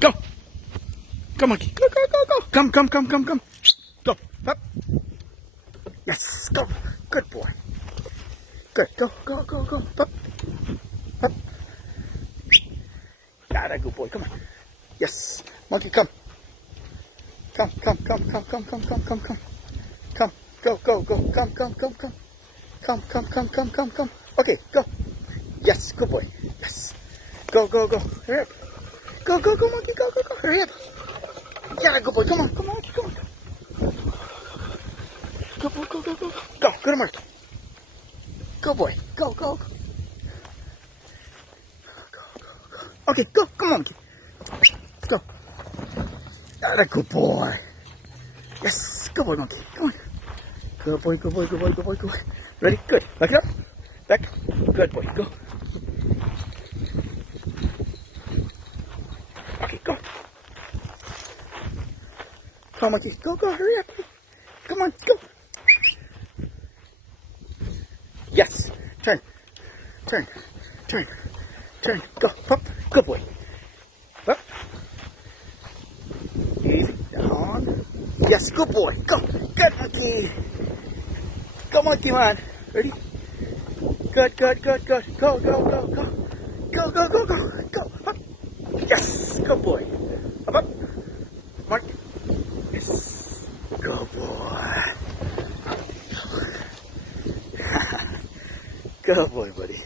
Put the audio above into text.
Go. Go, monkey. Go, go, go, go. Come, come, come, come, come. Go. Up. Yes. Go. Good boy. Good. Go, go, go, go. Up. Up. Got a good boy. Come on. Yes. Monkey, come. Come, come, come, come, come, come, come, come, come. Come. Go, go, go. Come, come, come, come. Come, come, come, come, come, come. Okay, go. Yes, good boy. Yes. Go, go, go. Hurry up. Go, go, go, monkey. Go, go, go. Hurry up. Yeah, good boy. Come on, come on, come on. Go, go, go, go, go. Go, go to Mark. Go, boy. Go, go, go. Go, go, go. Okay, go. Come on, monkey. Let's go. Yeah, good boy. Yes, good boy, monkey. Come on. Good boy, good boy, good boy, good boy, good boy. Ready? Good. Back it up. Back. Good boy. Go. Okay, go. Come on, monkey. Go, go. Hurry up. Come on, go. Yes. Turn. Turn. Turn. Turn. Go. Up. Good boy. Up. Easy. Down. Yes, good boy. Go. Good monkey. Go, monkey, man. Ready? Good, good, good, good. Go, go, go, go. Go, go, go, go. Go. Up. Yes. Good boy. Up, up. Mark. Yes. Good boy. Good boy, buddy.